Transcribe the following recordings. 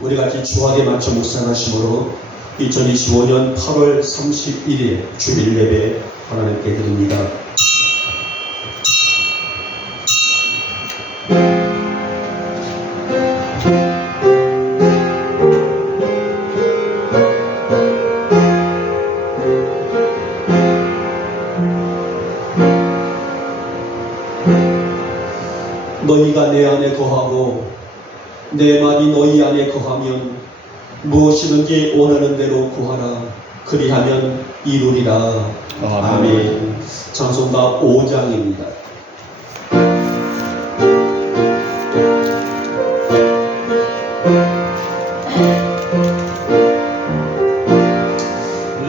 우리 같이 주하게 맞춰 묵상하심으로 2025년 8월 31일 주일 예배 하나님께 드립니다. 너희가 내 안에 거하고 내 말이 너희 안에 거하면 무엇이든지 원하는 대로 구하라. 그리하면 이루리라. 아멘. 찬송가 5장입니다.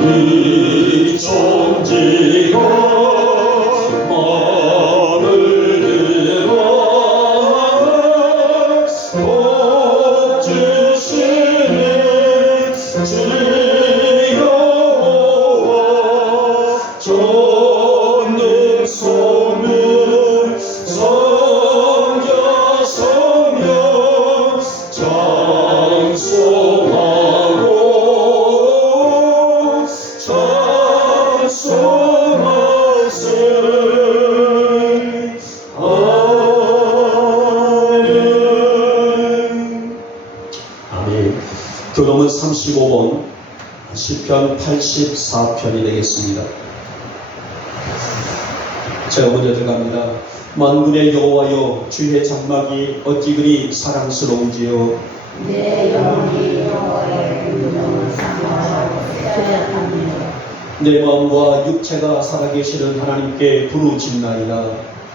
이 천지가 교동은 35번 시편 84편이 되겠습니다. 제가 먼저 들어갑니다. 만군의 여호와여, 주의 장막이 어찌 그리 사랑스러운지요. 내 영혼이 여호와의 음성을 사모하고 쇠약합니다. 내 마음과 육체가 살아계시는 하나님께 부르짖나이다.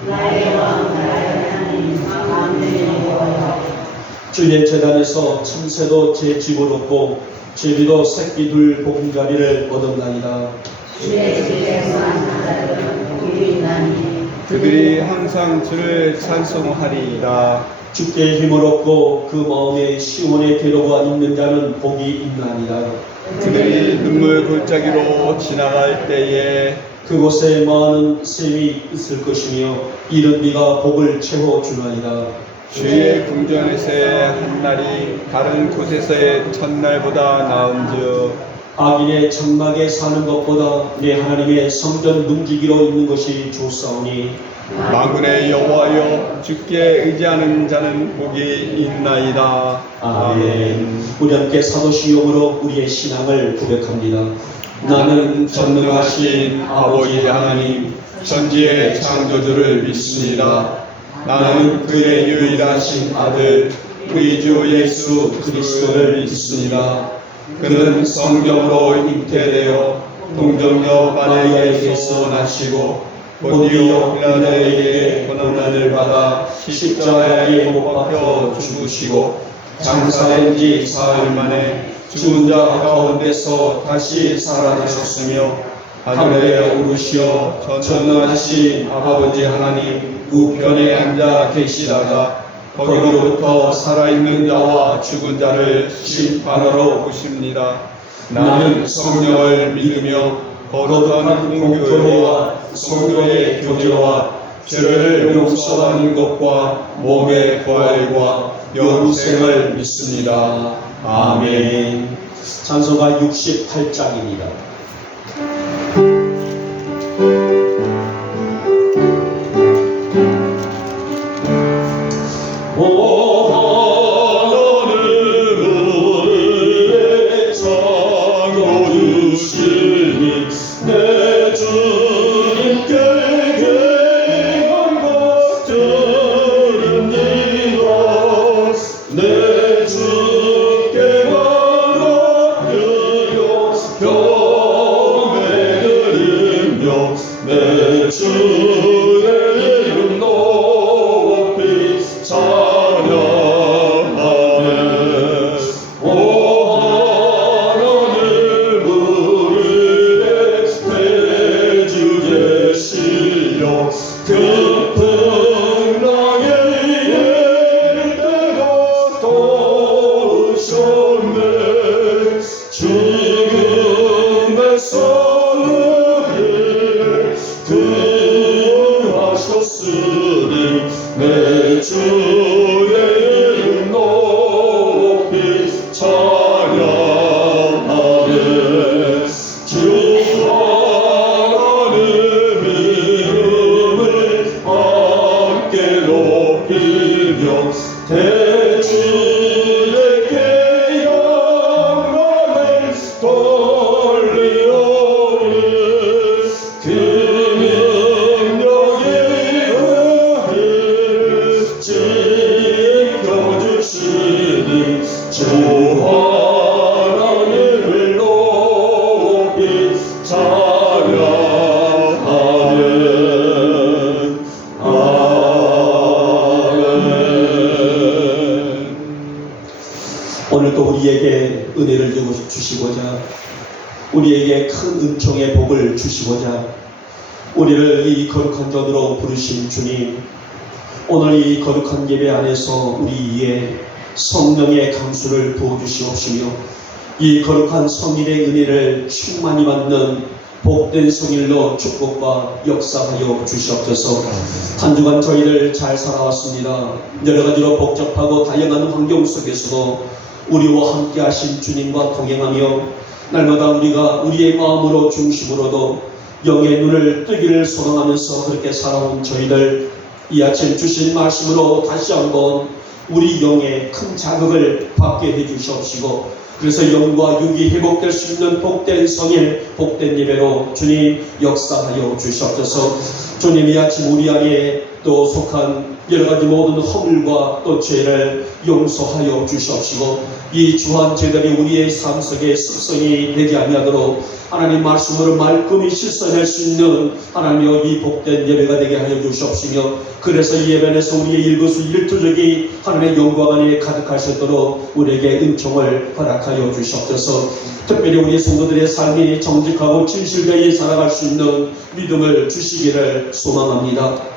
나의 왕 나의 하나님 만군의 여호와여, 주의 제단에서 참새도 제 집을 얻고 제비도 새끼 둘 보금자리를 얻었나이다. 주의 집에서 한 자들은 복이 있나니 그들이 항상 주를 찬송하리이다. 주께 힘을 얻고 그 마음에 시온의 괴로가 있는 자는 복이 있나이다. 그들이 눈물 골짜기로 지나갈 때에 그곳에 많은 샘이 있을 것이며 이른 비가 복을 채워주나이다. 주의 궁전에서의 한날이 다른 곳에서의 첫날보다 나은즉 악인의 장막에 사는 것보다 내 하나님의 성전 문지기로 있는 것이 좋사오니 만군의 여호와여, 주께 의지하는 자는 복이 있나이다. 아멘. 우리 함께 사도시용으로 우리의 신앙을 고백합니다. 나는 전능하신 아버지 하나님 천지의 창조주를 믿습니다. 나는 그의 유일하신 아들 우리 주 예수 그리스도를 믿습니다. 그는 성경으로 잉태되어 동정녀 마리아에게서 나시고 본디오 빌라도에게 고난을 받아 십자가에 못 박혀 죽으시고 장사된 지 사흘 만에 죽은 자 가운데서 다시 살아나셨으며 하늘에 오르시어 전능하신 아버지 하나님 우편에 앉아 계시다가 거기로부터 살아있는 자와 죽은 자를 심판하러 오십니다. 나는 성령을 믿으며 거룩한 공교회와 성도의 교제와 죄를 용서하는 것과 몸의 부활과 영생을 믿습니다. 아멘. 찬송가 68장입니다. 그 풍랑에 때가 또 찬양하네. 주 하나님 이름을 함께 높이며 대지에게 영광을 돌리오니 그 능력의 은혜를 지켜주시니 주 하나님을 높이 찬양하네. 아멘. 오늘도 우리에게 은혜를 주시고자, 우리에게 큰 은총의 복을 주시고자 우리를 이 거룩한 전으로 부르신 주님, 오늘 이 거룩한 예배 안에서 우리 위에 성령의 강수를 부어주시옵시며 이 거룩한 성일의 은혜를 충만히 받는 복된 성일로 축복과 역사하여 주시옵소서. 한 주간 저희를 잘 살아왔습니다. 여러 가지로 복잡하고 다양한 환경 속에서도 우리와 함께 하신 주님과 동행하며 날마다 우리가 우리의 마음으로 중심으로도 영의 눈을 뜨기를 소망하면서 그렇게 살아온 저희들, 이 아침 주신 말씀으로 다시 한번 우리 영에 큰 자극을 받게 해주시옵시고, 그래서 영과 육이 회복될 수 있는 복된 성일, 복된 예배로 주님 역사하여 주시옵소서. 주님, 이 아침 우리 안에 또 속한 여러 가지 모든 허물과 또 죄를 용서하여 주시옵시고, 이 주한 제들이 우리의 삶 속에 습성이 되지 아니하도록 하나님 말씀으로 말끔히 씻어낼 수 있는 하나님의 이 복된 예배가 되게 하여 주시옵시며, 그래서 이 예배에서 우리의 일거수일투족이 하나님의 영광 안에 가득하시도록 우리에게 은총을 허락하여 주시옵소서. 특별히 우리 성도들의 삶이 정직하고 진실되게 살아갈 수 있는 믿음을 주시기를 소망합니다.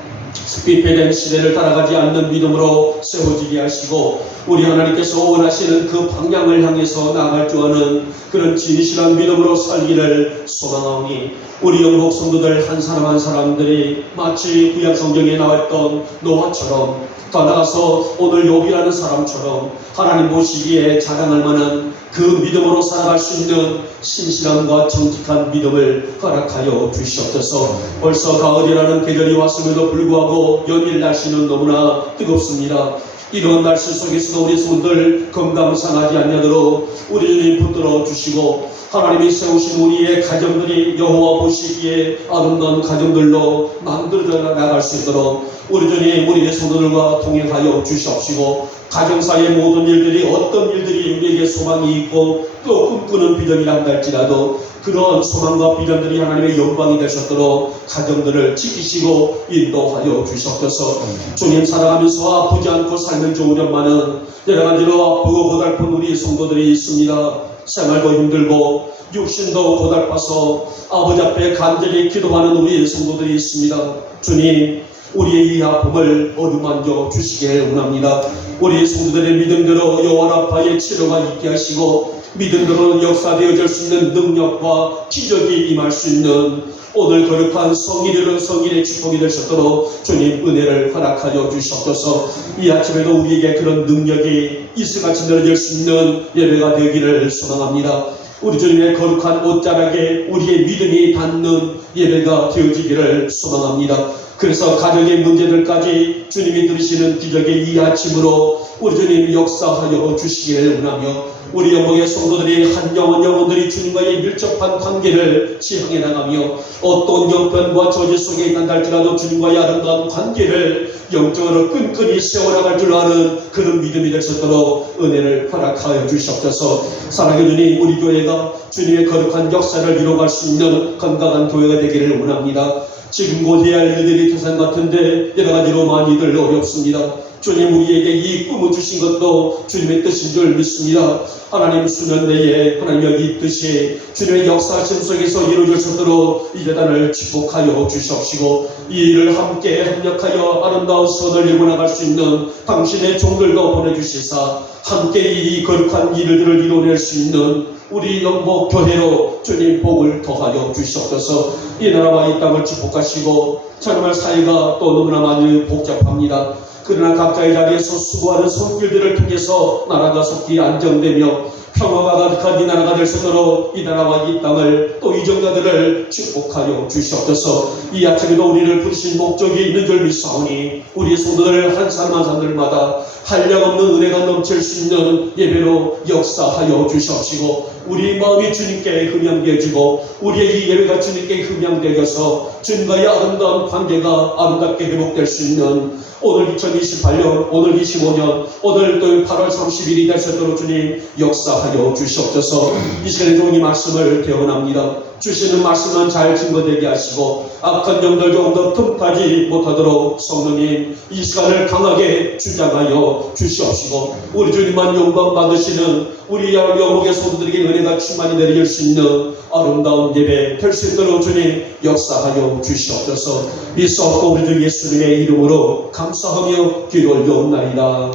비패된 시대를 따라가지 않는 믿음으로 세워지게 하시고, 우리 하나님께서 원하시는 그 방향을 향해서 나아갈 줄 아는 그런 진실한 믿음으로 살기를 소망하오니, 우리 영국 성도들 한 사람 한 사람들이 마치 구약 성경에 나왔던 노아처럼, 더 나아가서 오늘 욥이라는 사람처럼 하나님 보시기에 자랑할 만한 그 믿음으로 살아갈 수 있는 신실함과 정직한 믿음을 허락하여 주시옵소서. 벌써 가을이라는 계절이 왔음에도 불구하고 연일 날씨는 너무나 뜨겁습니다. 이런 날씨 속에서도 우리 손들 건강 상하지 않냐도록 우리 주님 붙들어 주시고, 하나님이 세우신 우리의 가정들이 여호와 보시기에 아름다운 가정들로 만들어져 나갈 수 있도록 우리 주님 우리의 성도들과 동행하여 주시옵시고, 가정사의 모든 일들이 어떤 일들이 우리에게 소망이 있고 또 꿈꾸는 비전이라 한다 할지라도 그런 소망과 비전들이 하나님의 영광이 되셨도록 가정들을 지키시고 인도하여 주시옵소서. 주님, 살아가면서 아프지 않고 살면 좋으련만은 여러 가지로 아프고 고달픈 우리 성도들이 있습니다. 생활도 힘들고 육신도 고달파서 아버지 앞에 간절히 기도하는 우리 성도들이 있습니다. 주님, 우리의 이 아픔을 어루만져 주시길 원합니다. 우리 성도들의 믿음대로 여호와 라파의 치료가 있게 하시고, 믿음대로 역사되어질 수 있는 능력과 기적이 임할 수 있는 오늘 거룩한 성일의 축복이 되셨도록 주님 은혜를 허락하여 주시옵소서. 이 아침에도 우리에게 그런 능력이 이슬같이 내려질 수 있는 예배가 되기를 소망합니다. 우리 주님의 거룩한 옷자락에 우리의 믿음이 닿는 예배가 되어지기를 소망합니다. 그래서 가정의 문제들까지 주님이 들으시는 기적의 이 아침으로 우리 주님 역사하여 주시기를 원하며, 우리 영광의 성도들이 한 영혼들이 주님과의 밀접한 관계를 지향해 나가며 어떤 형편과 저지 속에 있다 할지라도 주님과의 아름다운 관계를 영적으로 끈끈이 세워나갈 줄 아는 그런 믿음이 될 수 있도록 은혜를 허락하여 주시옵소서. 사랑의 주님, 우리 교회가 주님의 거룩한 역사를 이뤄갈 수 있는 건강한 교회가 되기를 원합니다. 지금 곧 해야 할 일들이 태산 같은데 여러 가지로 많이들 어렵습니다. 주님, 우리에게 이 꿈을 주신 것도 주님의 뜻인 줄 믿습니다. 하나님, 수년 내에 하나님의 이 뜻이 주님의 역사하심 속에서 이루어질 수 있도록 이 재단을 축복하여 주시옵시고, 이 일을 함께 협력하여 아름다운 선을 이루어 나갈 수 있는 당신의 종들도 보내주시사 함께 이 거룩한 일들을 이뤄낼 수 있는 우리 영복 교회로 주님 복을 더하여 주시옵소서. 이 나라와 이 땅을 축복하시고, 정말 사회가 또 너무나 많이 복잡합니다. 그러나 각자의 자리에서 수고하는 손길들을 통해서 나라가 속히 안정되며 평화가 가득한 이 나라가 될 수 있도록 이 나라와 이 땅을 또 이정자들을 축복하여 주시옵소서. 이 아침에도 우리를 부르신 목적이 있는 줄 믿사오니 우리 성도들 한 사람 한 사람들마다 한량없는 은혜가 넘칠 수 있는 예배로 역사하여 주시옵시고 우리 마음이 주님께 흠양되어지고 우리의 이 예배가 주님께 흠양되어서 주님과의 아름다운 관계가 아름답게 회복될 수 있는 오늘 2028년, 오늘 25년, 오늘 또 8월 30일이 될 수 있도록 주님 역사하여 주시옵소서. 이 시간에 종이 말씀을 대원합니다. 주시는 말씀은 잘 증거되게 하시고 악한 영들 조금 더 틈타지 못하도록 성령님 이 시간을 강하게 주장하여 주시옵시고 우리 주님만 영광 받으시는 우리 영국의 성도들에게 은혜가 충만히 내릴 수 있는 아름다운 예배 될 수 있도록 주님 역사하여 주시옵소서. 믿사옵고 우리 주 예수님의 이름으로 감사하며 기도 올려옵나이다.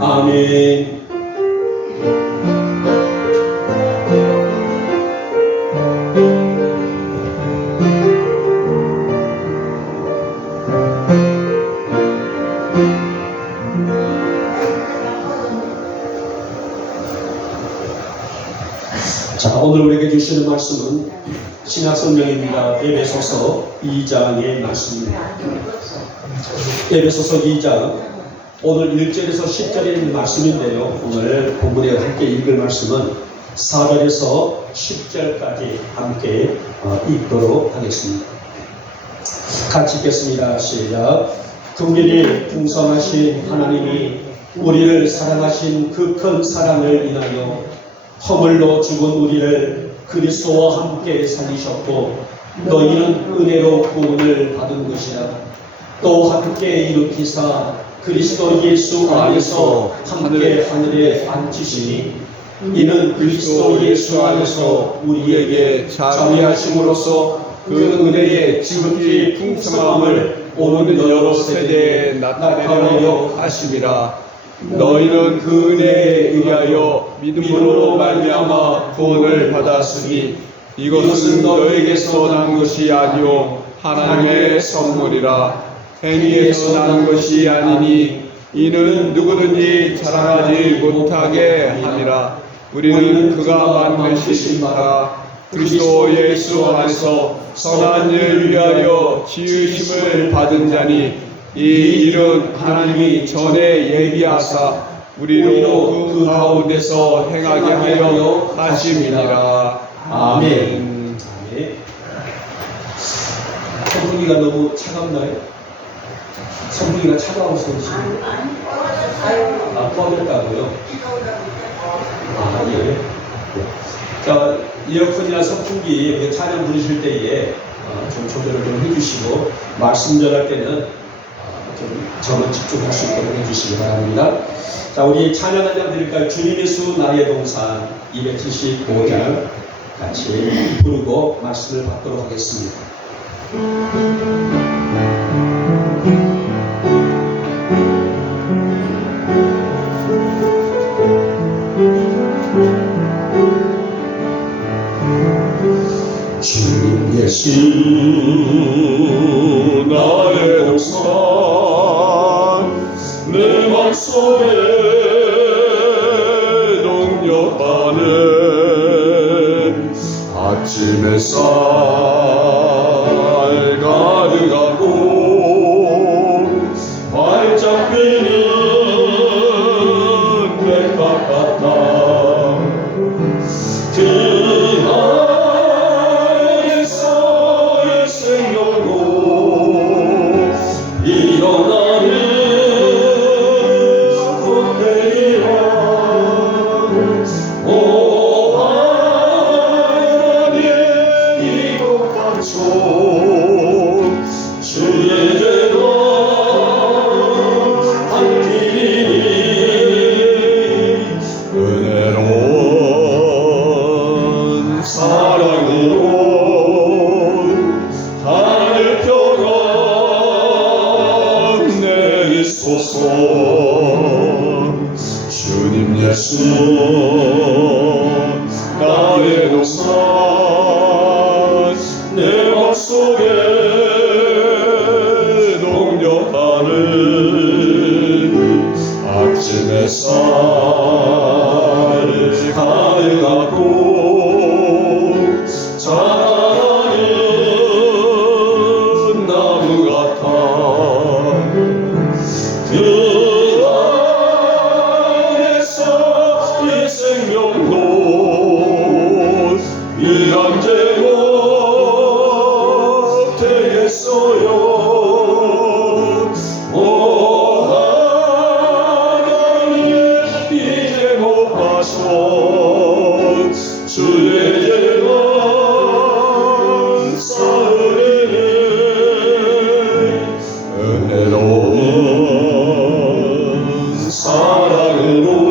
아멘. 자, 오늘 우리에게 주시는 말씀은 신약성경입니다. 에베소서 2장의 말씀입니다. 에베소서 2장 오늘 1절에서 10절의 말씀인데요. 오늘 본문에 함께 읽을 말씀은 4절에서 10절까지 함께 읽도록 하겠습니다. 같이 읽겠습니다. 시작. 긍휼히 풍성하신 하나님이 우리를 사랑하신 그 큰 사랑을 인하여 허물로 죽은 우리를 그리스도와 함께 살리셨고 너희는 은혜로 구원을 받은 것이라. 또 함께 일으키사 그리스도 예수 안에서 함께 하늘에 앉히시니 이는 그리스도 예수 안에서 우리에게 자비하심으로써 그 은혜의 지극히 풍성함을 오는 여러 세대에 나타내려 하심이라. 너희는 그 은혜에 의하여 믿음으로 말미암아 구원을 받았으니 이것은 너에게서 난 것이 아니요 하나님의 선물이라. 행위에서 난 것이 아니니 이는 누구든지 자랑하지 못하게 함이라. 우리는 그가 만드신 바라 그리스도 예수 안에서 선한 일을 위하여 지으심을 받은 자니 이 일은 하나님이 전에 예비하사 우리로 그 가운데서 행하게 하려 하심이니라. 아멘. 선풍기가 너무 차갑나요? 선풍기가 차가워서 꺼졌다고요? 예. 자, 에어컨이나 선풍기 찬양 부르실 때에 좀 조절을 좀 해주시고 말씀 전할 때는 좀 저는 집중할 수 있도록 해주시기 바랍니다. 자, 우리 찬양 한 장 드릴까요? 주님의 수 나의 동산 275장 같이 부르고 말씀을 받도록 하겠습니다. 주님 예수 나의 동산 내 맘속에 동력하는 아침 햇살 가득하고 활짝 피는 백합 같다. 오 하나님 이곳 생명도 위한 제목 되겠어요. 오 하나님 이제 높아서 주의 예언 쌓으리니 은혜로운 사랑으로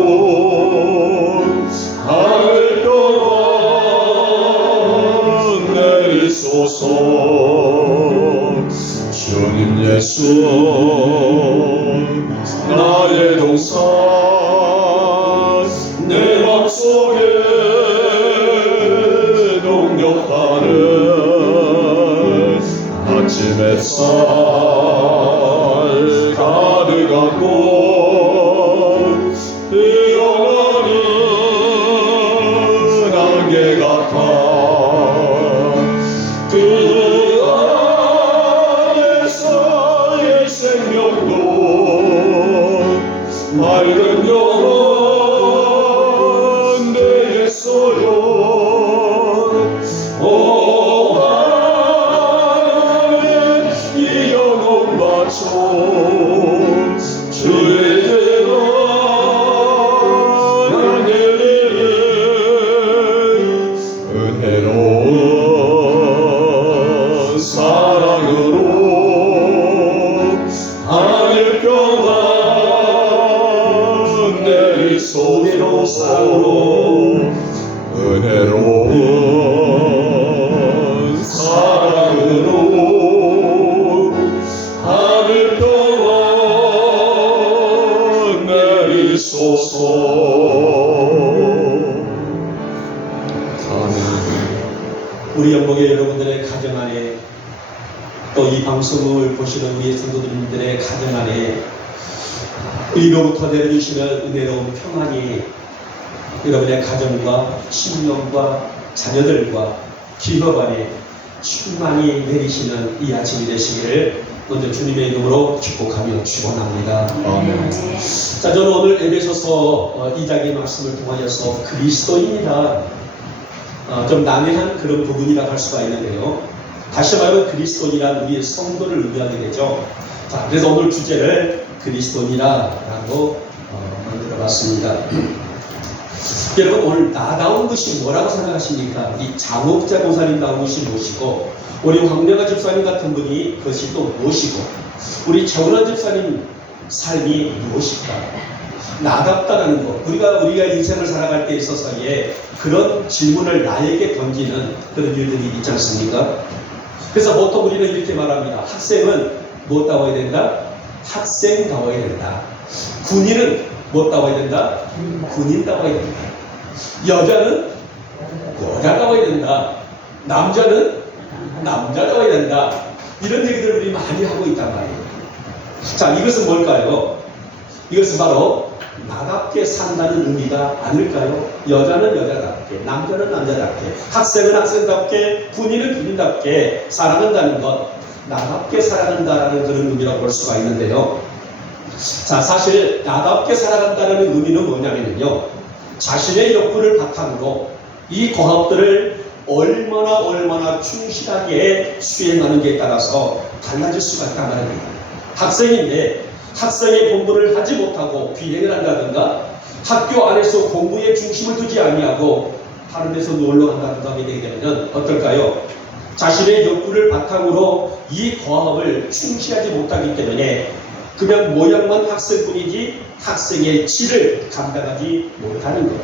하늘 평안 내리소서. 주님 예수 나의 동산 내 맘속에 동력하는 아침 햇살 가득하고 영원한 안개 같아. 그 안에서의 생명도 맑은 영혼 되겠어요. 오 하나님 이 영혼 바쳐 주의 제가 나에게 은혜로운 사랑으로 하늘 평안 내리소서. 은혜로운 사랑으로 하늘 평안 내리소서. 우리 영목의 여러분들의 가정 안에 또 이 방송을 보시는 우리 성도님들의 가정 안에 위로부터 내려주시는 은혜로운 평안이 여러분의 가정과 신령과 자녀들과 기업 안에 충만히 내리시는 이 아침이 되시기를 먼저 주님의 이름으로 축복하며 축원합니다. 아멘. 자, 저는 오늘 에베소서 2장의 말씀을 통하여서 그리스도인이다, 좀 난해한 그런 부분이라 할 수가 있는데요. 다시 말하면 그리스도인이란 우리의 성도를 의미하게 되죠. 자, 그래서 오늘 주제를 그리스도인이라고 만들어봤습니다. 여러분, 오늘 나다운 것이 뭐라고 생각하십니까? 이 장옥자 목사님다운 것이 무엇이고, 우리 황명아 집사님 같은 분이 그것이 또 무엇이고, 우리 최원환 집사님 삶이 무엇일까? 나답다라는 것, 우리가 인생을 살아갈 때 있어서의 그런 질문을 나에게 던지는 그런 일들이 있지 않습니까? 그래서 보통 우리는 이렇게 말합니다. 학생은 무엇다워야 된다? 학생다워야 된다. 군인은 무엇다워야 된다? 군인다워야 된다. 여자는 여자다워야 된다. 남자는 남자다워야 된다. 이런 얘기들을 우리 많이 하고 있단 말이에요. 자, 이것은 뭘까요? 이것은 바로 나답게 산다는 의미가 아닐까요? 여자는 여자답게, 남자는 남자답게, 학생은 학생답게, 군인은 군인답게 살아간다는 것, 나답게 살아간다는 그런 의미라고 볼 수가 있는데요. 자, 사실 나답게 살아간다는 의미는 뭐냐면요, 자신의 욕구를 바탕으로 이 과업들을 얼마나 충실하게 수행하는 게 따라서 달라질 수가 있단 말입니다. 학생인데 학생의 공부를 하지 못하고 비행을 한다든가, 학교 안에서 공부에 중심을 두지 아니하고 다른 데서 놀러 간다든가 하게 되게 되면 어떨까요? 자신의 욕구를 바탕으로 이 과업을 충실하지 못하기 때문에 그냥 모양만 학생뿐이지 학생의 질을 감당하지 못하는 거예요.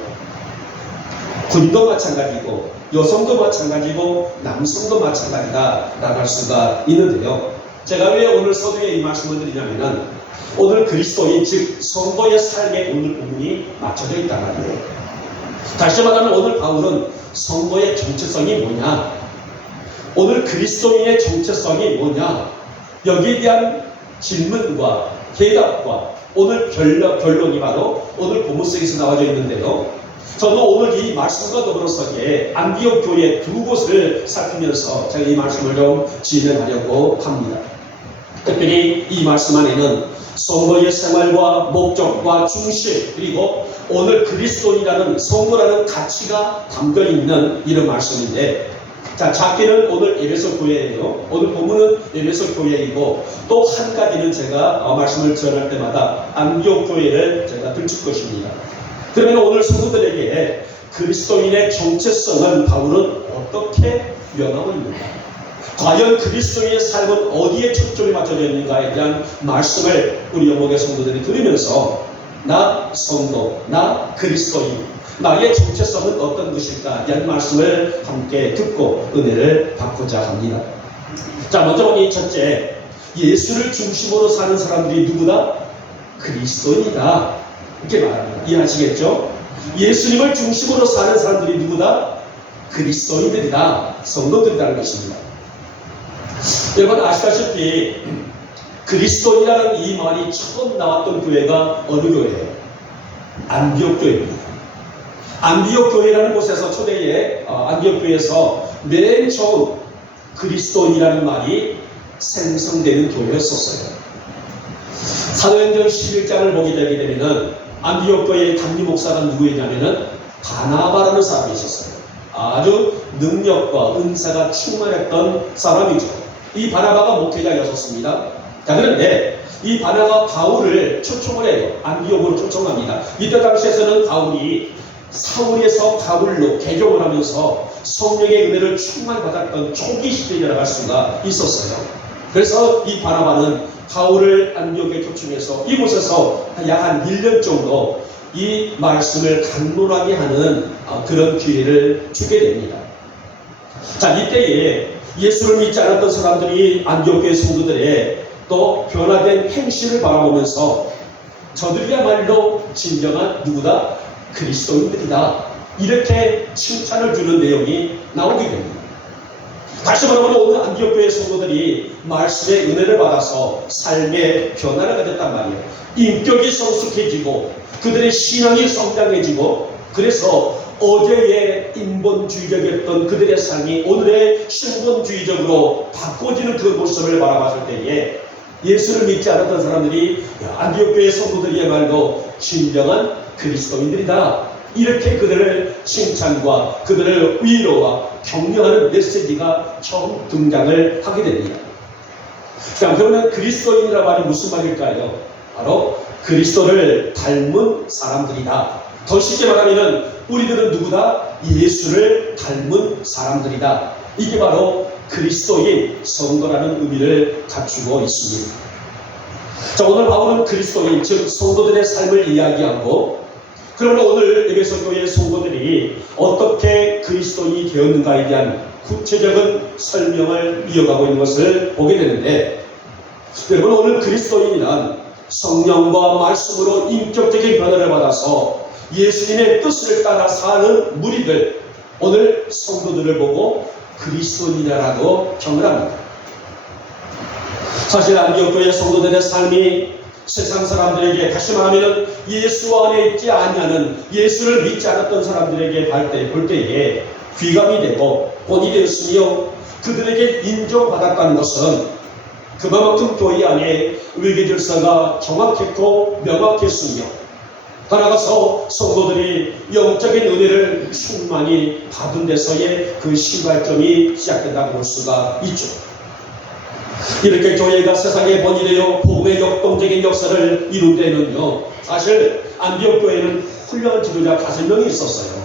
군도 마찬가지고 여성도 마찬가지고 남성도 마찬가지다 나갈 수가 있는데요. 제가 왜 오늘 서두에 이 말씀을 드리냐면은, 오늘 그리스도인 즉 성도의 삶에 오늘 부분이 맞춰져 있단 말이에요. 다시 말하면 오늘 바울은 성도의 정체성이 뭐냐, 오늘 그리스도인의 정체성이 뭐냐, 여기에 대한 질문과 대답과 오늘 결론이 바로 오늘 본문속에서 나와져 있는데요. 저는 오늘 이 말씀과 더불어서에 안디옥 교회 두 곳을 살피면서 제가 이 말씀을 좀 진행하려고 합니다. 특별히 이 말씀 안에는 성도의 생활과 목적과 중심, 그리고 오늘 그리스도인이라는 성도라는 가치가 담겨 있는 이런 말씀인데, 자, 작게는 오늘 에베소 교회예요. 오늘 본문은 에베소 교회이고, 또 한 가지는 제가 말씀을 전할 때마다 안디옥 교회를 제가 들출 것입니다. 그러면 오늘 성도들에게 그리스도인의 정체성은 바울은 어떻게 명하고 있는가? 과연 그리스도인의 삶은 어디에 초점이 맞춰져 있는가에 대한 말씀을 우리 영목의 성도들이 들으면서 나 성도, 나 그리스도인, 나의 정체성은 어떤 것일까? 이런 말씀을 함께 듣고 은혜를 받고자 합니다. 자, 먼저 보니 첫째, 예수를 중심으로 사는 사람들이 누구다? 그리스도인이다. 이렇게 말합니다. 이해하시겠죠? 예수님을 중심으로 사는 사람들이 누구다? 그리스도인들이다. 성도들이라는 것입니다. 여러분 아시다시피 그리스도인이라는 이 말이 처음 나왔던 교회가 어느 교회예요? 안디옥 교회입니다. 안디옥 교회라는 곳에서 초대에 안디옥 교회에서 맨 처음 그리스도인이라는 말이 생성되는 교회였었어요. 사도행전 11장을 보게 되게 되면은 안디옥 교회의 담임 목사가 누구였냐면은 바나바라는 사람이 있었어요. 아주 능력과 은사가 충만했던 사람이죠. 이 바나바가 목회자였었습니다. 자, 그런데 이 바나바가 바울을 초청을 해요. 안디옥으로 초청합니다. 이때 당시에서는 바울이 사울에서 바울로 개종을 하면서 성령의 은혜를 충만히 받았던 초기 시대라고 할 수가 있었어요. 그래서 이 바나바는 바울을 안디옥에 초청해서 이곳에서 약 한 1년 정도 이 말씀을 강론하게 하는 그런 기회를 주게 됩니다. 자, 이때에 예수를 믿지 않았던 사람들이 안디옥교회 성도들의 또 변화된 행실을 바라보면서 저들이야말로 진정한 누구다? 그리스도인들이다. 이렇게 칭찬을 주는 내용이 나오게 됩니다. 다시 말하면 오늘 안디옥교회 성도들이 말씀의 은혜를 받아서 삶의 변화를 가졌단 말이에요. 인격이 성숙해지고 그들의 신앙이 성장해지고, 그래서 어제의 인본주의적이었던 그들의 삶이 오늘의 신본주의적으로 바꿔지는 그 모습을 바라봤을 때에 예수를 믿지 않았던 사람들이 안디옥교회 성도들이야말로 진정한 그리스도인들이다. 이렇게 그들을 칭찬과 그들을 위로와 격려하는 메시지가 처음 등장을 하게 됩니다. 자, 그러면 그리스도인이라는 말이 무슨 말일까요? 바로 그리스도를 닮은 사람들이다. 더 쉽게 말하면 우리들은 누구다? 예수를 닮은 사람들이다. 이게 바로 그리스도인 성도라는 의미를 갖추고 있습니다. 자, 오늘 바울은 그리스도인, 즉 성도들의 삶을 이야기하고, 그러면 오늘 에베소 교회 성도들이 어떻게 그리스도인이 되었는가에 대한 구체적인 설명을 이어가고 있는 것을 보게 되는데, 여러분 오늘 그리스도인이란 성령과 말씀으로 인격적인 변화를 받아서 예수님의 뜻을 따라 사는 무리들, 오늘 성도들을 보고 그리스도인이라고 평을 합니다. 사실 안디옥 교회 성도들의 삶이 세상 사람들에게, 다시 말하면 예수 안에 있지 않냐는, 예수를 믿지 않았던 사람들에게 볼 때에 귀감이 되고 본이 되었으며 그들에게 인정받았다는 것은 그만큼 교회 안에 위계 질서가 정확했고 명확했으며, 따라가서 성도들이 영적인 은혜를 충만히 받은 데서의 그 시발점이 시작된다고 볼 수가 있죠. 이렇게 교회가 세상에 번이되어 복음의 역동적인 역사를 이룬 데는요, 사실 안디옥 교회는 훌륭한 지도자 5명이 있었어요.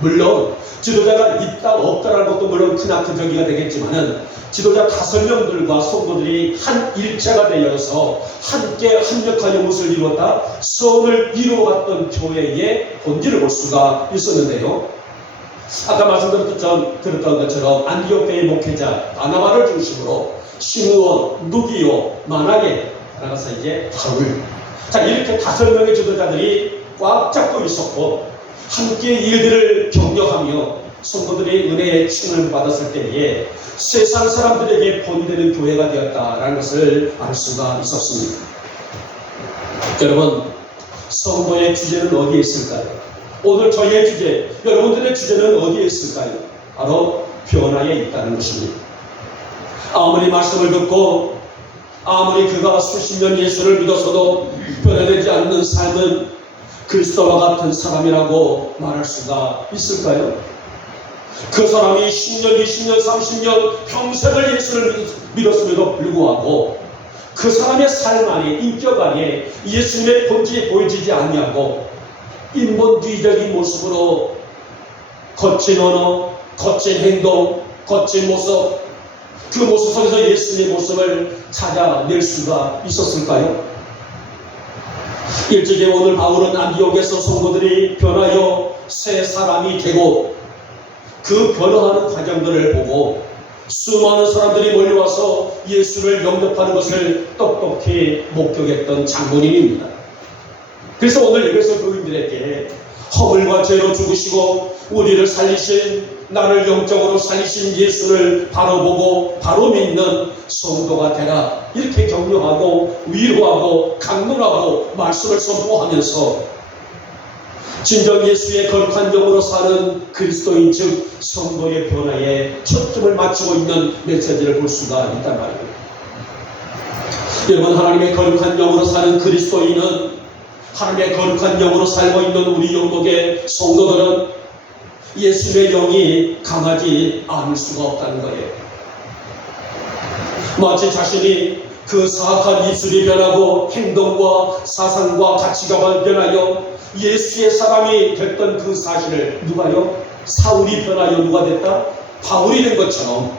물론 지도자가 있다 없다라는 것도 물론 크나크저기가 되겠지만은 지도자 5명들과 성도들이 한 일체가 되어서 함께 합력하여 무엇을 이루었다? 성을 이루어갔던 교회의 본질을 볼 수가 있었는데요. 아까 말씀드렸던 것처럼 안디옥 교회 목회자 바나바를 중심으로 시므온, 누기오, 마나게, 따라가서 이제 바울. 자, 이렇게 5명의 지도자들이 꽉 잡고 있었고 함께 일들을 격려하며 성도들이 은혜의 칭을 받았을 때에 세상 사람들에게 본되는 교회가 되었다라는 것을 알 수가 있었습니다. 여러분, 성도의 주제는 어디에 있을까요? 오늘 저희의 주제, 여러분들의 주제는 어디에 있을까요? 바로 변화에 있다는 것입니다. 아무리 말씀을 듣고 아무리 그가 수십 년 예수를 믿어서도 변화되지 않는 삶은 그리스도와 같은 사람이라고 말할 수가 있을까요? 그 사람이 10년, 20년, 30년 평생을 예수를 믿었음에도 불구하고 그 사람의 삶 안에, 인격 안에 예수님의 본질이 보여지지 아니하고 인본주의적인 모습으로 거친 언어, 거친 행동, 거친 모습, 그 모습 속에서 예수님의 모습을 찾아낼 수가 있었을까요? 일찍이 오늘 바울은 안디옥에서 성도들이 변하여 새 사람이 되고 그 변화하는 과정들을 보고 수많은 사람들이 몰려와서 예수를 영접하는 것을 똑똑히 목격했던 장본인입니다. 그래서 오늘 에베소 교인들에게 허물과 죄로 죽으시고 우리를 살리신, 나를 영적으로 살리신 예수를 바로 보고 바로 믿는 성도가 되라, 이렇게 격려하고 위로하고 강론하고 말씀을 선포하면서 진정 예수의 거룩한 영으로 사는 그리스도인 즉 성도의 변화에 초점을 맞추고 있는 메시지를 볼 수가 있단 말이에요. 여러분, 하나님의 거룩한 영으로 사는 그리스도인은, 하나님의 거룩한 영으로 살고 있는 우리 영국의 성도들은 예수의 영이 강하지 않을 수가 없다는 거예요. 마치 자신이 그 사악한 입술이 변하고 행동과 사상과 가치가 변하여 예수의 사람이 됐던 그 사실을 누가요? 사울이 변하여 누가 됐다? 바울이 된 것처럼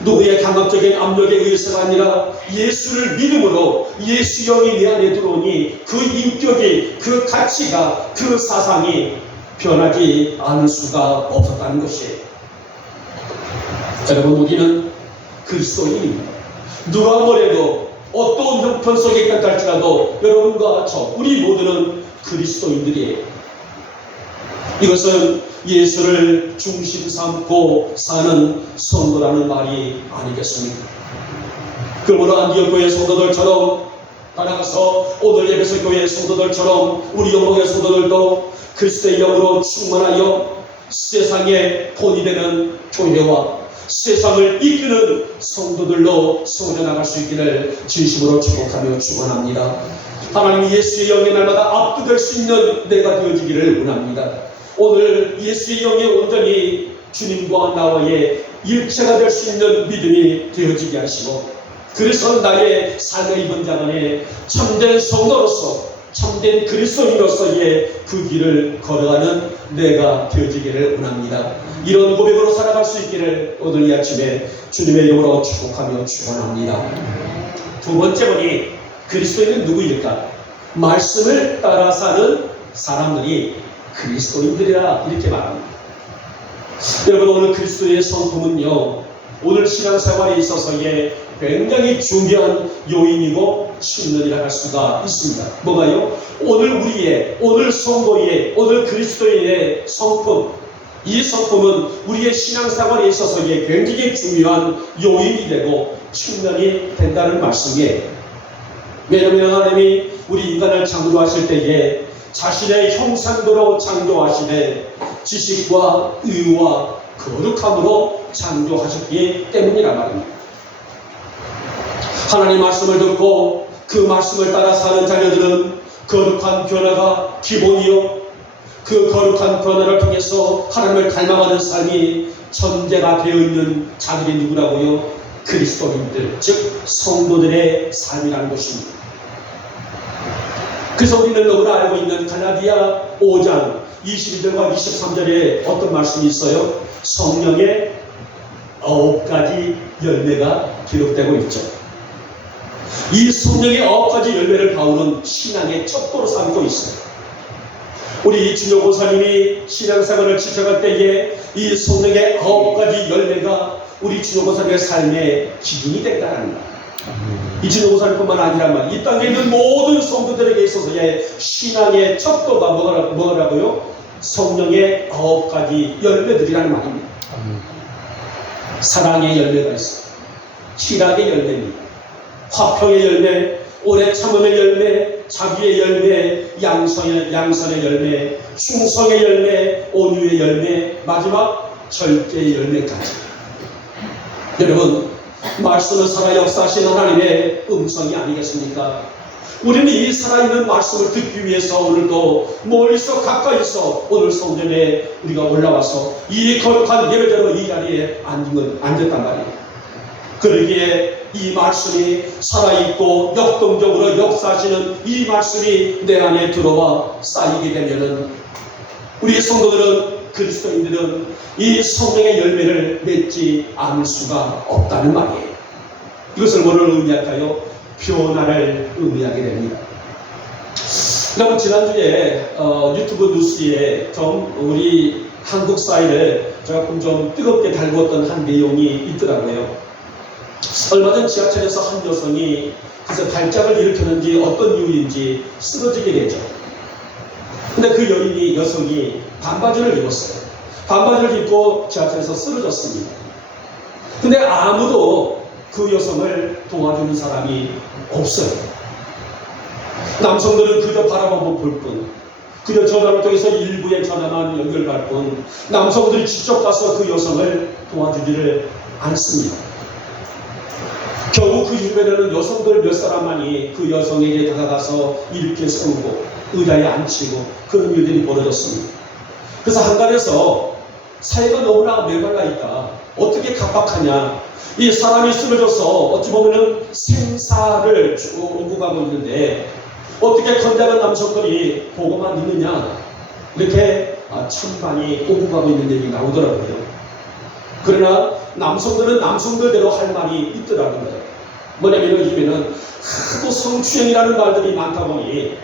누구의 강압적인 압력에 의해서가 아니라 예수를 믿음으로 예수 영이 내 안에 들어오니 그 인격이, 그 가치가, 그 사상이 변하지 않을 수가 없었다는 것이에요. 여러분, 우리는 그리스도인입니다. 누가 뭐래도 어떤 형편 속에 있다 할지라도 여러분과 저, 우리 모두는 그리스도인들이에요. 이것은 예수를 중심 삼고 사는 성도라는 말이 아니겠습니까? 그러므로 안디옥 교회 성도들처럼 따라가서 오늘 에베소 교회 성도들처럼 우리 영광의 성도들도 그리스도의 영으로 충만하여 세상의 본이 되는 교회와 세상을 이끄는 성도들로 세워져 나갈 수 있기를 진심으로 축복하며 축원합니다. 하나님 예수의 영의 날마다 압도될 수 있는 내가 되어지기를 원합니다. 오늘 예수의 영이 온전히 주님과 나와의 일체가 될 수 있는 믿음이 되어지게 하시고, 그래서 나의 삶의 이번 장안에 참된 성도로서, 참된 그리스도인으로서의 그 길을 걸어가는 내가 되어지기를 원합니다. 이런 고백으로 살아갈 수 있기를 오늘 이 아침에 주님의 이름으로 축복하며 축원합니다. 두 번째 분이 그리스도인은 누구일까? 말씀을 따라 사는 사람들이 그리스도인들이라, 이렇게 말합니다. 여러분, 오늘 그리스도의 성품은요, 오늘 신앙생활에 있어서의 굉장히 중요한 요인이고 측면이라 할 수가 있습니다. 뭐가요? 오늘 성도의, 오늘 그리스도인의 성품, 이 성품은 우리의 신앙생활에 있어서의 굉장히 중요한 요인이 되고 측면이 된다는 말씀이에요. 왜냐하면 하나님이 우리 인간을 창조하실 때에 자신의 형상대로 창조하시되 지식과 의와 거룩함으로 창조하셨기 때문이라 말입니다. 하나님 말씀을 듣고 그 말씀을 따라 사는 자녀들은 거룩한 변화가 기본이요, 그 거룩한 변화를 통해서 하나님을 닮아가는 삶이 전제가 되어 있는 자들이 누구라고요? 그리스도인들, 즉 성도들의 삶이라는 것입니다. 그래서 우리는 너무나 알고 있는 갈라디아 5장 22절과 23절에 어떤 말씀이 있어요? 성령의 9가지 열매가 기록되고 있죠. 이 성령의 9가지 열매를 바울은 신앙의 척도로 삼고 있어요. 우리 준영 권사님이 신앙생활을 지켜갈 때에 이 성령의 9가지 열매가 우리 준영 권사님의 삶의 기준이 됐다는 거예요. 이 준영 권사님뿐만 아니란 말이에요. 이 땅에 있는 모든 성도들에게 있어서의 신앙의 척도가 뭐라고요? 성령의 9가지 열매들이라는 말입니다. 사랑의 열매가 있어요. 희락의 열매입니다. 화평의 열매, 오래 참음의 열매, 자비의 열매, 양선의 열매, 충성의 열매, 온유의 열매, 마지막 절제의 열매까지. 여러분, 말씀은 살아 역사하신 하나님의 음성이 아니겠습니까? 우리는 이 살아있는 말씀을 듣기 위해서 오늘도 멀리서 가까이서 오늘 성전에 우리가 올라와서 이 거룩한 예배대로 이 자리에 앉았단 말이에요. 그러기에 이 말씀이 살아있고 역동적으로 역사하시는 이 말씀이 내 안에 들어와 쌓이게 되면은 우리 성도들은, 그리스도인들은 이 성령의 열매를 맺지 않을 수가 없다는 말이에요. 이것을 뭐를 의미할까요? 변화를 의미하게 됩니다. 여러분, 지난주에 유튜브 뉴스에 좀 우리 한국 사회를 조금 좀 뜨겁게 달구었던 한 내용이 있더라고요. 얼마 전 지하철에서 한 여성이 그래서 발작을 일으켰는지 어떤 이유인지 쓰러지게 되죠. 근데 그 여성이 반바지를 입었어요. 반바지를 입고 지하철에서 쓰러졌습니다. 근데 아무도 그 여성을 도와주는 사람이 없어요. 남성들은 그저 바라보고 볼 뿐, 그저 전화를 통해서 일부의 전화만 연결할 뿐, 남성들이 직접 가서 그 여성을 도와주지를 않습니다. 겨우 그 주변에는 여성들 몇 사람만이 그 여성에게 다가가서 이렇게 세우고 의자에 앉히고 그런 일들이 벌어졌습니다. 그래서 한간에서 사회가 너무나 메말라 있다. 어떻게 각박하냐. 이 사람이 쓰러져서 어찌 보면은 생사를 오고 가고 있는데 어떻게 건장한 남성들이 보고만 있느냐. 이렇게 천만이 오고 가고 있는 얘기 나오더라고요. 그러나 남성들은 남성들대로 할 말이 있더라고요. 뭐냐면 요즘에는 하도 성추행이라는 말들이 많다 보니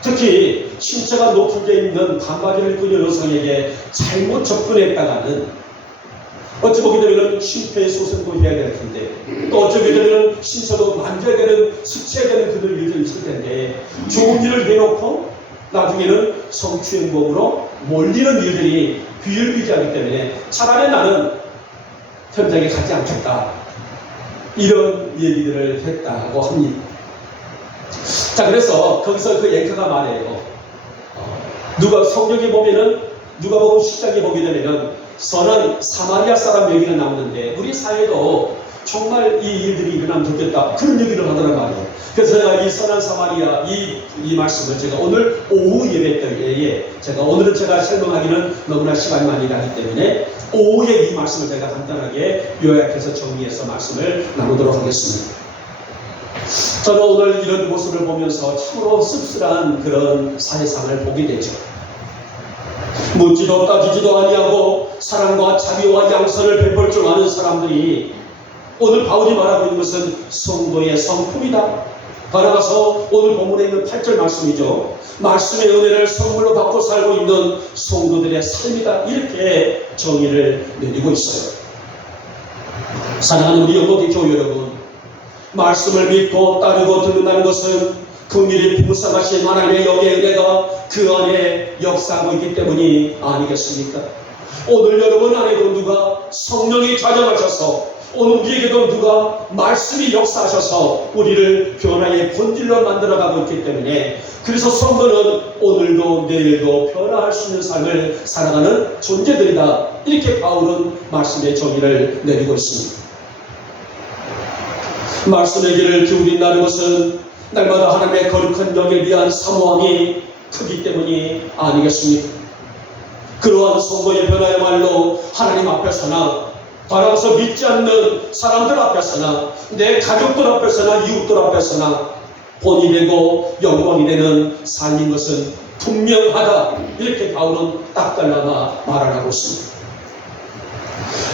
특히 신체가 높게 있는 반바지를 입은 여성에게 잘못 접근했다가는 어찌 보게 되면 심폐소생도 해야 될 텐데 또 어찌 보게 되면 신체도 만져야 되는, 스쳐야 되는 그들 일도 있을 텐데 좋은 일을 해놓고 나중에는 성추행범으로 몰리는 일들이 비일비재하기 때문에 차라리 나는 현장에 가지 않겠다, 이런 얘기들을 했다고 합니다. 자, 그래서 거기서 그 앵커가 말해요. 누가 성경에 보면은 누가복음 10장에 보게 되면은 선한 사마리아 사람 얘기가 나오는데 우리 사회도 정말 이 일들이 일어나면 좋겠다, 그런 얘기를 하더란 말이에요. 그래서 제가 이 선한 사마리아 이 말씀을 제가 오늘 오후 예배 때에 오늘은 제가 설명하기는 너무나 시간이 많이 나기 때문에 오후에 이 말씀을 제가 간단하게 요약해서 정리해서 말씀을 나누도록 하겠습니다. 저는 오늘 이런 모습을 보면서 참으로 씁쓸한 그런 사회상을 보게 되죠. 묻지도 따지지도 아니하고 사랑과 자비와 양선을 베풀 줄 아는 사람들이 오늘 바울이 말하고 있는 것은 성도의 성품이다. 따라가서 오늘 본문에 있는 8절 말씀이죠. 말씀의 은혜를 선물로 받고 살고 있는 성도들의 삶이다. 이렇게 정의를 내리고 있어요. 사랑하는 우리 영국의 교회 여러분, 말씀을 믿고 따르고 듣는다는 것은 긍휼히 풍성하신 하나님의 영의 은혜가 그 안에 역사하고 있기 때문이 아니겠습니까? 오늘 여러분 안에도 누가 성령이 좌정하셔서 오늘 우리에게도 누가 말씀이 역사하셔서 우리를 변화의 본질로 만들어가고 있기 때문에 그래서 성도는 오늘도 내일도 변화할 수 있는 삶을 살아가는 존재들이다. 이렇게 바울은 말씀의 정의를 내리고 있습니다. 말씀의 길을 기울인다는 것은 날마다 하나님의 거룩한 영에 대한 사모함이 크기 때문이 아니겠습니까? 그러한 성도의 변화야말로 하나님 앞에서나 바라서 믿지 않는 사람들 앞에서나 내 가족들 앞에서나 이웃들 앞에서나 본이 되고 영광이 되는 삶인 것은 분명하다. 이렇게 바울은 딱 잘라 말을 하고 있습니다.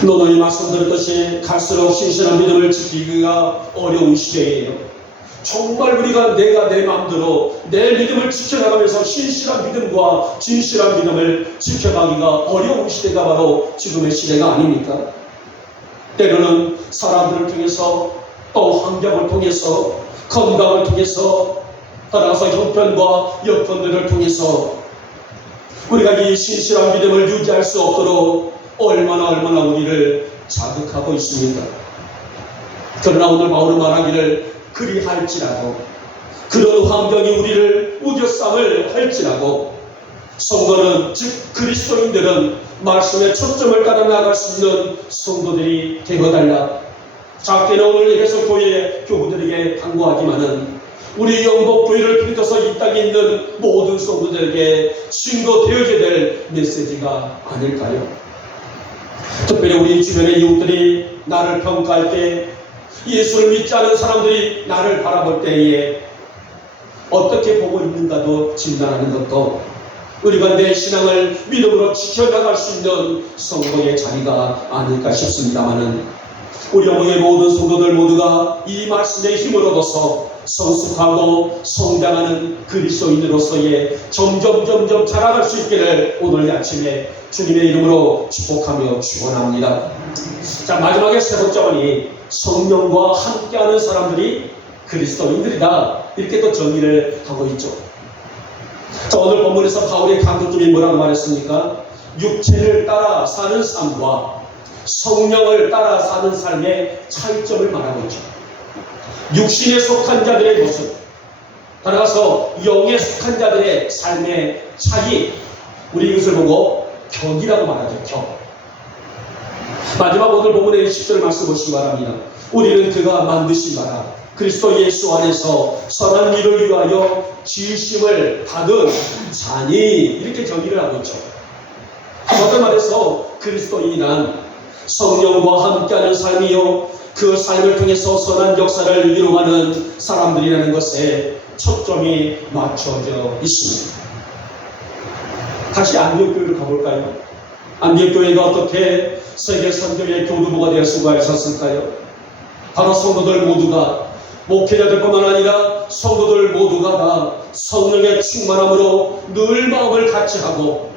너희 말씀드렸듯이 갈수록 신실한 믿음을 지키기가 어려운 시대예요. 정말 우리가 내가 내 마음대로 내 믿음을 지켜나가면서 신실한 믿음과 진실한 믿음을 지켜가기가 어려운 시대가 바로 지금의 시대가 아닙니까? 때로는 사람들을 통해서 또 환경을 통해서 건강을 통해서 따라서 형편과 여건들을 통해서 우리가 이 신실한 믿음을 유지할 수 없도록 얼마나 우리를 자극하고 있습니다. 그러나 오늘 바울은 말하기를 그리할지라도 그런 환경이 우리를 우겨쌈을 할지라도 성도는 즉 그리스도인들은 말씀의 초점을 따라 나갈 수 있는 성도들이 되어달라. 작게는 오늘 예배소 교회 교우들에게 당부하지만은 우리 영복교회를 비롯해서 이 땅에 있는 모든 성도들에게 증거되어야 될 메시지가 아닐까요? 특별히 우리 주변의 이웃들이 나를 평가할 때, 예수를 믿지 않은 사람들이 나를 바라볼 때에 어떻게 보고 있는가도 진단하는 것도 우리가 내 신앙을 믿음으로 지켜나갈 수 있는 성도의 자리가 아닐까 싶습니다마는, 우리 영광의 모든 성도들 모두가 이 말씀의 힘을 얻어서 성숙하고 성장하는 그리스도인으로서의 점점 자라갈 수 있기를 오늘 아침에 주님의 이름으로 축복하며 축원합니다. 자, 마지막에 세 번째 원이 성령과 함께하는 사람들이 그리스도인들이다, 이렇게 또 정의를 하고 있죠. 자, 오늘 본문에서 바울의 강조점이 뭐라고 말했습니까? 육체를 따라 사는 삶과 성령을 따라 사는 삶의 차이점을 말하고 있죠. 육신에 속한 자들의 모습, 따라서 영에 속한 자들의 삶의 차이, 우리 이것을 보고 격이라고 말하죠. 격. 마지막 오늘 본문의 10절 말씀 보시기 바랍니다. 우리는 그가 만드신 바라 그리스도 예수 안에서 선한 일을 위하여 지으심을 받은 자니, 이렇게 정의를 하고 있죠. 어떤 말에서 그리스도인이란 성령과 함께하는 삶이요, 그 삶을 통해서 선한 역사를 이루어가는 사람들이라는 것에 초점이 맞춰져 있습니다. 다시 안디옥교회로 가볼까요? 안디옥교회가 어떻게 세계 선교의 교두보가 될 수가 있었을까요? 바로 성도들 모두가, 목회자들뿐만 아니라 성도들 모두가 다 성령의 충만함으로 늘 마음을 같이하고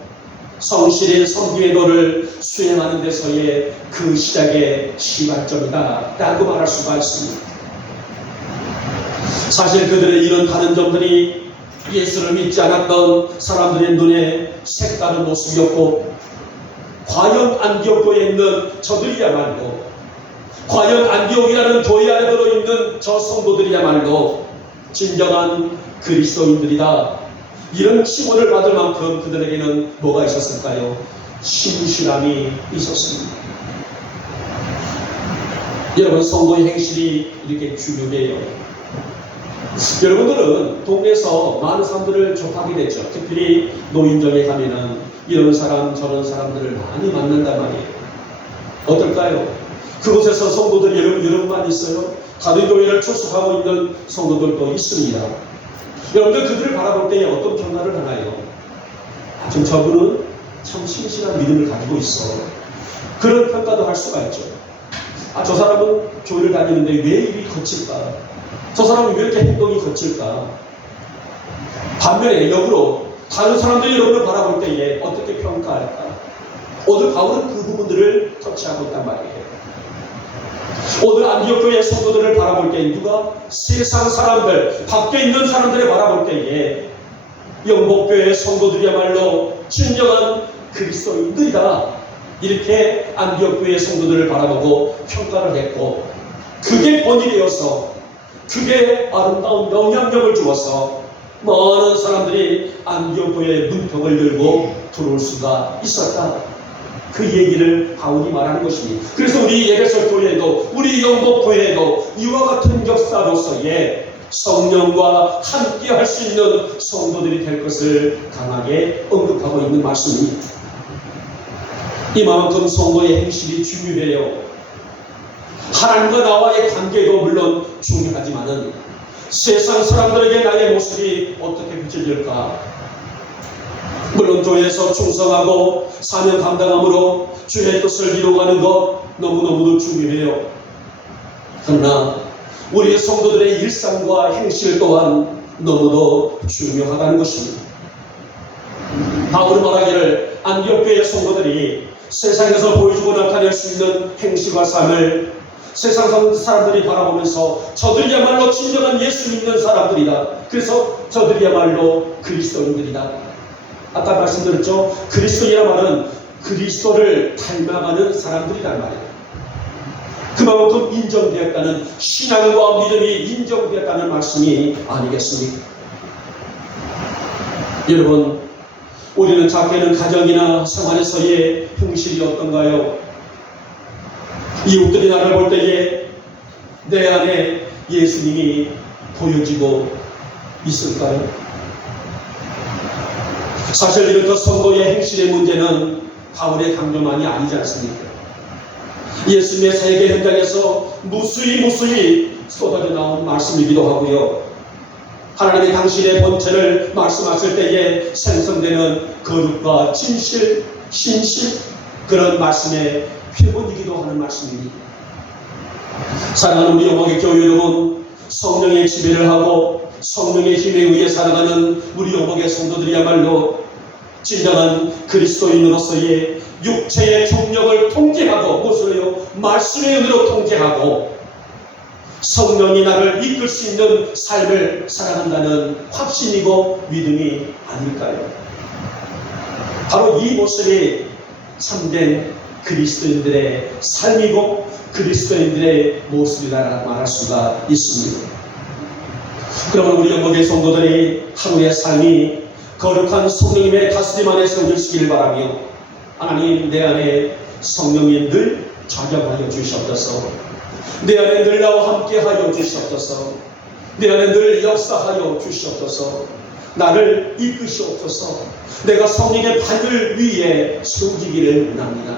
성실히 섬김의 도를 수행하는 데서의 그 시작의 시발점이다 라고 말할 수가 있습니다. 사실 그들의 이런 다른 점들이 예수를 믿지 않았던 사람들의 눈에 색다른 모습이었고, 과연 안디옥 교회에 있는 저들이야말로, 과연 안디옥이라는 교회 안에 들어있는 저 성도들이야말로 진정한 그리스도인들이다, 이런 칭호를 받을 만큼 그들에게는 뭐가 있었을까요? 신실함이 있었습니다. 여러분, 성도의 행실이 이렇게 중요해요. 여러분들은 동네에서 많은 사람들을 접하게 되죠. 특히 노인정에 가면은 이런 사람 저런 사람들을 많이 만난단 말이에요. 어떨까요? 그곳에서 성도들이 여러분만 있어요? 다른 교회를 출석하고 있는 성도들도 있습니다. 여러분들 그들을 바라볼 때 어떤 평가를 하나요? 좀 저분은 참 신실한 믿음을 가지고 있어, 그런 평가도 할 수가 있죠. 저 사람은 교회를 다니는데 왜 일이 거칠까? 저 사람은 왜 이렇게 행동이 거칠까? 반면에 역으로 다른 사람들이 여러분을 바라볼 때에 어떻게 평가할까? 오늘 바울은 그 부분들을 터치하고 있단 말이에요. 오늘 안디옥 교회 성도들을 바라볼 때 누가 세상 사람들, 밖에 있는 사람들을 바라볼 때에 영복교회 성도들이야말로 진정한 그리스도인들이다, 이렇게 안디옥 교회 성도들을 바라보고 평가를 했고, 그게 본이 되어서 그게 아름다운 영향력을 주어서 많은 사람들이 안디옥 교회의 문턱을 열고 들어올 수가 있었다, 그 얘기를 바울이 말하는 것입니다. 그래서 우리 예배소 교회에도, 우리 영복 교회에도 이와 같은 역사로서의 성령과 함께 할 수 있는 성도들이 될 것을 강하게 언급하고 있는 말씀입니다. 이만큼 성도의 행실이 중요해요. 하나님과 나와의 관계도 물론 중요하지만은 세상 사람들에게 나의 모습이 어떻게 비춰질까? 물론 교회에서 충성하고 사명 감당함으로 주의 뜻을 이루어가는 것 너무너무도 중요해요. 그러나 우리 성도들의 일상과 행실 또한 너무도 중요하다는 것입니다. 바울은 말하기를 안디옥 교회 성도들이 세상에서 보여주고 나타낼 수 있는 행실과 삶을 세상 사람들이 바라보면서 저들이야말로 진정한 예수 믿는 사람들이다, 그래서 저들이야말로 그리스도인들이다. 아까 말씀드렸죠. 그리스도인이라는 말은 그리스도를 닮아가는 사람들이란 말이에요. 그만큼 인정되었다는, 신앙과 믿음이 인정되었다는 말씀이 아니겠습니까? 여러분, 우리는 작게는 가정이나 생활에서의 행실이 어떤가요? 이웃들이 나를 볼 때에 내 안에 예수님이 보여지고 있을까요? 사실 이렇게 성도의 행실의 문제는 바울의 강조만이 아니지 않습니까? 예수님의 세계 현장에서 무수히 쏟아져 나온 말씀이기도 하고요. 하나님이 당신의 본체를 말씀하실 때에 생성되는 거룩과 진실, 신실, 그런 말씀의 표본이기도 하는 말씀입니다. 사랑하는 우리 영광의 교회 여러분, 성령의 지배를 하고 성령의 힘에 의해 살아가는 우리 영광의 성도들이야말로 진정한 그리스도인으로서의 육체의 경력을 통제하고, 무엇으로요? 말씀의 은혜로 통제하고 성령이 나를 이끌 수 있는 삶을 살아간다는 확신이고 믿음이 아닐까요? 바로 이 모습이 참된 그리스도인들의 삶이고 그리스도인들의 모습이라 말할 수가 있습니다. 그러면 우리 영광의 성도들이 하루의 삶이 거룩한 성령님의 다스림 안에 세워지시기를 바라며, 하나님, 내 안에 성령이 늘 작용하여 주시옵소서. 내 안에 늘 나와 함께하여 주시옵소서. 내 안에 늘 역사하여 주시옵소서. 나를 이끄시옵소서. 내가 성령의 발들 위에 세워지기를 원합니다.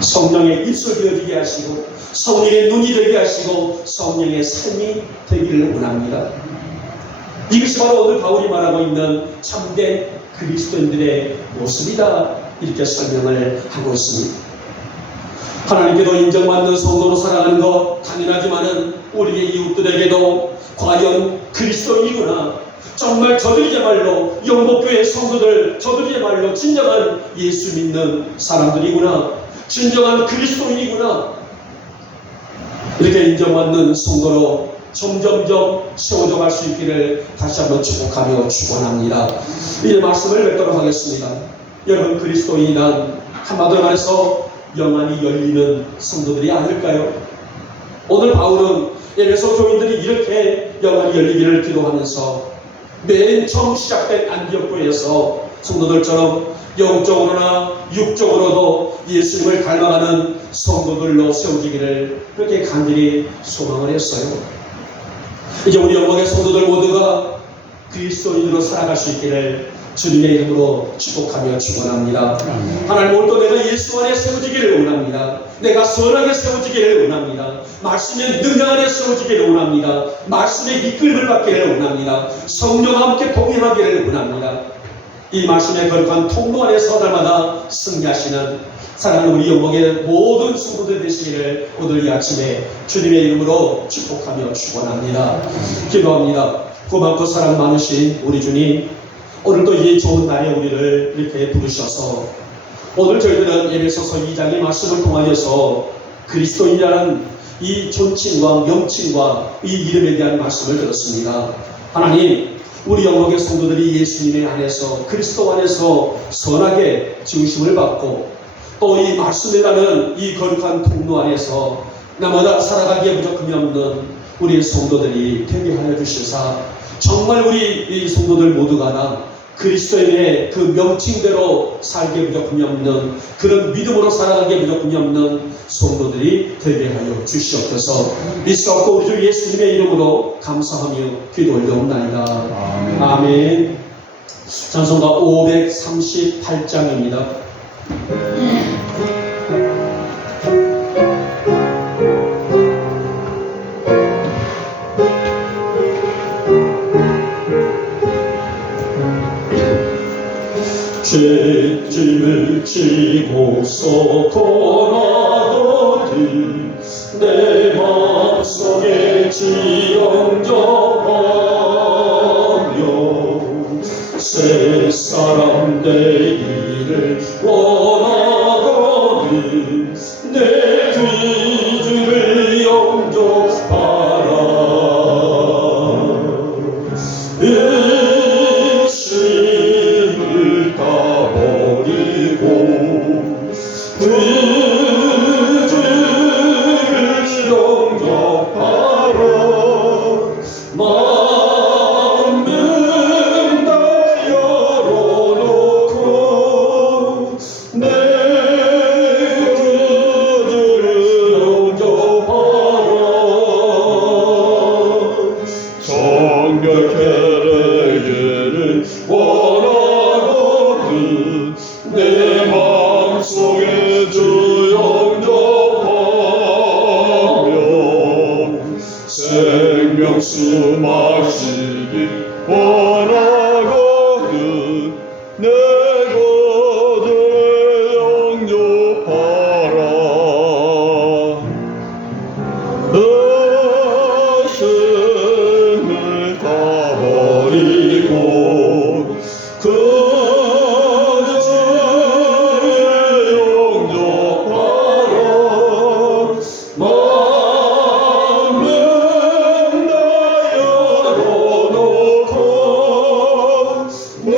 성령의 입술 되어지게 하시고 성령의 눈이 되게 하시고 성령의 삶이 되기를 원합니다. 이것이 바로 오늘 바울이 말하고 있는 참된 그리스도인들의 모습이다, 이렇게 설명을 하고 있습니다. 하나님께도 인정받는 성도로 살아가는 것 당연하지만은 우리의 이웃들에게도 과연 그리스도인이구나, 정말 저들이야말로 영목교회 성도들, 저들이야말로 진정한 예수 믿는 사람들이구나, 진정한 그리스도인이구나, 이렇게 인정받는 성도로 점점점 세워져 갈 수 있기를 다시 한번 축복하며 축원합니다. 이 말씀을 맺도록 하겠습니다. 여러분, 그리스도인이란 한마디로 말해서 영안이 열리는 성도들이 아닐까요? 오늘 바울은 에베소 교인들이 이렇게 영안이 열리기를 기도하면서 맨 처음 시작된 안디옥 교회에서 성도들처럼 영적으로나 육적으로도 예수님을 닮아가는 성도들로 세워지기를 그렇게 간절히 소망을 했어요. 이제 우리 영광의 성도들 모두가 그리스도인으로 살아갈 수 있기를 주님의 이름으로 축복하며 축원합니다. 하나님, 오늘도 내가 예수 안에 세워지기를 원합니다. 내가 선하게 세워지기를 원합니다. 말씀의 능력 안에 세워지기를 원합니다. 말씀의 이끌림을 받기를 원합니다. 성령과 함께 동행하기를 원합니다. 이 말씀의 거룩한 통로 안에서 날마다 승리하시는 사랑하는 우리 영광의 모든 성도들 되시기를 오늘 이 아침에 주님의 이름으로 축복하며 축원합니다. 기도합니다. 고맙고 사랑 많으신 우리 주님, 오늘도 이 좋은 날에 우리를 이렇게 부르셔서 오늘 저희들은 에베소서 2장의 말씀을 통하여서 그리스도인이라는 이 존칭과 명칭과 이 이름에 대한 말씀을 들었습니다. 하나님, 우리 영광의 성도들이 예수님의 안에서, 그리스도 안에서 선하게 지으심을 받고 또 이 말씀이라는 이 거룩한 통로 안에서 나마다 살아가기에 부족함이 없는 우리의 성도들이 되게 하여 주시사, 정말 우리 이 성도들 모두가 다 그리스도인의 그 명칭대로 살기에 부족함이 없는, 그런 믿음으로 살아가기에 부족함이 없는 성도들이 되게 하여 주시옵소서. 믿사옵고 우리 주 예수님의 이름으로 감사하며 기도 올려옵나이다. 아멘. 찬송가 538장입니다. 죄짐을 지고서 돌아오리 내 마음속에 지영정하며 새 사람 되기를 원하거든 내 뒤주를 영접하라. 의심을 따버리고 그 주를 영접하라. 마음은 다 열어놓고 주 영접하며 생명수 마시기 원하거든 내 것을 영접하라 내 생을 다 버리고 그 죄를 영접하라 마음은 다 열어놓고 내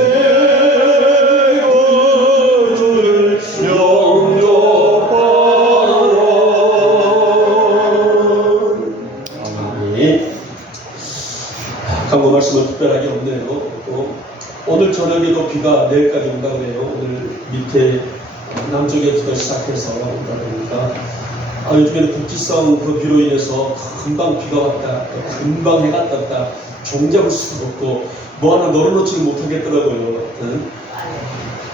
것을 영접하라. 아멘. 강구 말씀은 특별하게 없네요. 또 오늘 저녁에도 비가 내일까지 온다 그래요. 오늘 밑에 남쪽에부터 시작해서 온다 그러니까 요즘에는 국지성 그 비로 인해서 금방 비가 왔다 금방 해가 떴다 종잡을 수도 없고 뭐 하나 널어놓지를 못하겠더라고요.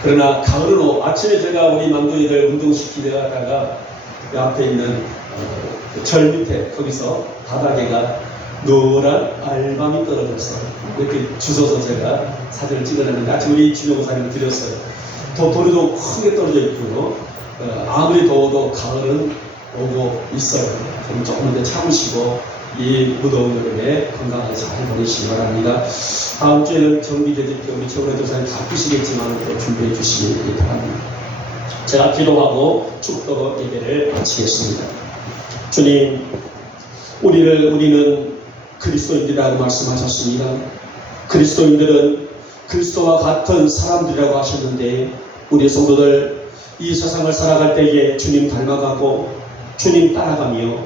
그러나 가을은 아침에 제가 우리 망둥이들 운동시키다가 그 앞에 있는 절 밑에 거기서 바닥에가 노란 알밤이 떨어져서 이렇게 주워서 제가 사진을 찍어냈는데 아침 우리 주명 사진을 드렸어요. 돌이도 크게 떨어져 있고요. 아무리 더워도 가을은 오고 있어요. 조금 더 참으시고 이 무더운 여름에 건강하게 잘 보내시기 바랍니다. 다음 주에는 정비대집회 우리 최고의 조사님 바쁘시겠지만 또 준비해 주시기 바랍니다. 제가 기도하고 축도 예배를 마치겠습니다. 주님, 우리는 그리스도인들이라고 말씀하셨습니다. 그리스도인들은 그리스도와 같은 사람들이라고 하셨는데 우리 성도들 이 세상을 살아갈 때에 주님 닮아가고 주님 따라가며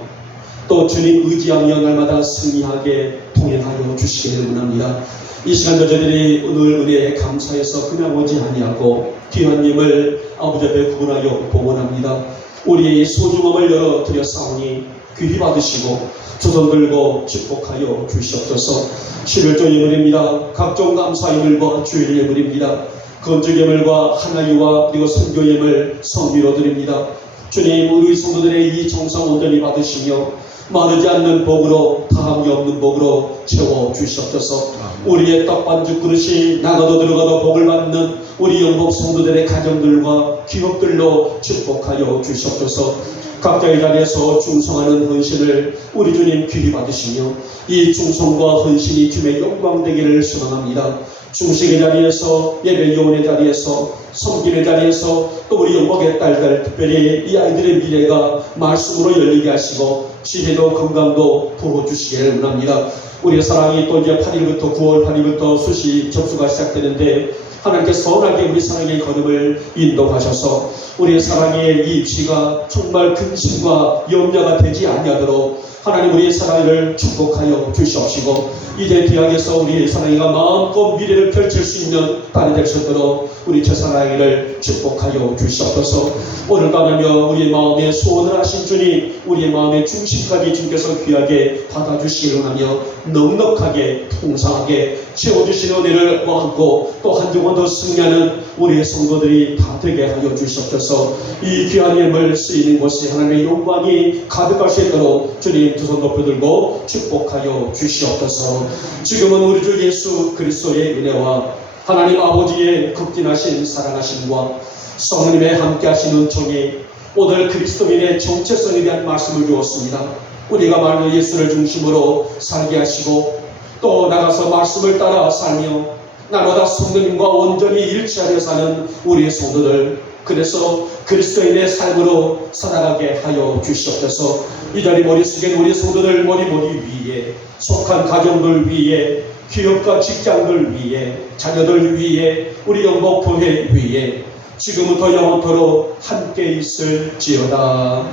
또 주님 의지하며 날마다 승리하게 동행하여 주시기를 원합니다. 이 시간도 저희들이 오늘 은혜에 감사해서 그냥 오지 아니하고 귀한 님을 아버지 앞에 구분하여 봉헌합니다. 우리의 소중함을 열어드렸사오니 귀히 받으시고 두 손 들고 축복하여 주시옵소서. 11조 예물입니다. 각종 감사 예물과 주일 예물입니다. 건축 예물과 하나유와 그리고 선교 예물 성비로 드립니다. 주님, 우리 성도들의 이 정성 온전히 받으시며 마르지 않는 복으로 다함이 없는 복으로 채워 주시옵소서. 우리의 떡반죽 그릇이 나가도 들어가도 복을 받는 우리 영복 성도들의 가정들과 기업들로 축복하여 주시옵소서. 각자의 자리에서 충성하는 헌신을 우리 주님 귀히 받으시며 이 충성과 헌신이 주님의 영광 되기를 소망합니다. 중식의 자리에서 예배 요원의 자리에서 섬김의 자리에서 또 우리 영복의 딸들 특별히 이 아이들의 미래가 말씀으로 열리게 하시고 시대도 건강도 부어주시기를 원합니다. 우리의 사랑이 또 이제 8일부터 9월 8일부터 수시 접수가 시작되는데 하나님께서 선하게 우리 사랑의 걸음을 인도하셔서 우리의 사랑의 이 입시가 정말 근심과 염려가 되지 아니하도록 하나님 우리의 사랑을 축복하여 주시옵시고 이제 뒤악에서 우리의 사랑이가 마음껏 미래를 펼칠 수 있는 딸이 될 수 있도록 우리 최사랑이를 축복하여 주시옵소서. 오늘 밤에며 우리의 마음에 소원을 하신 주님 우리의 마음의 중심까지 주께서 귀하게 받아주시기를 하며 넉넉하게 풍성하게 채워주시는 은혜를 얻고 또 한 주간 더 승리하는 우리의 성도들이 다 되게 하여 주시옵소서. 이 귀한 예물 쓰이는 곳에 하나님의 영광이 가득할 수 있도록 주님 두 손 높여들고 축복하여 주시옵소서. 지금은 우리 주 예수 그리스도의 은혜와 하나님 아버지의 극진하신 사랑하심과 성령님의 함께하신 은총이 오늘 그리스도인의 정체성에 대한 말씀을 주었습니다. 우리가 말하는 예수를 중심으로 살게 하시고 또 나가서 말씀을 따라 살며 날마다 성령님과 온전히 일치하여 사는 우리의 성도들, 그래서 그리스도인의 삶으로 살아가게 하여 주시옵소서. 이 자리 머리 숙인 우리 성도들 머리 위에 속한 가정들 위에 기업과 직장들 위에 자녀들 위에 우리 영복교회 위에 지금부터 영원토록 함께 있을지어다.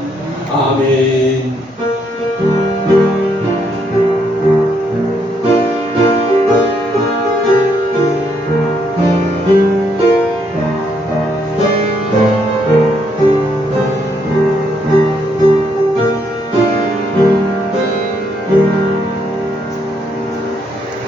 아멘.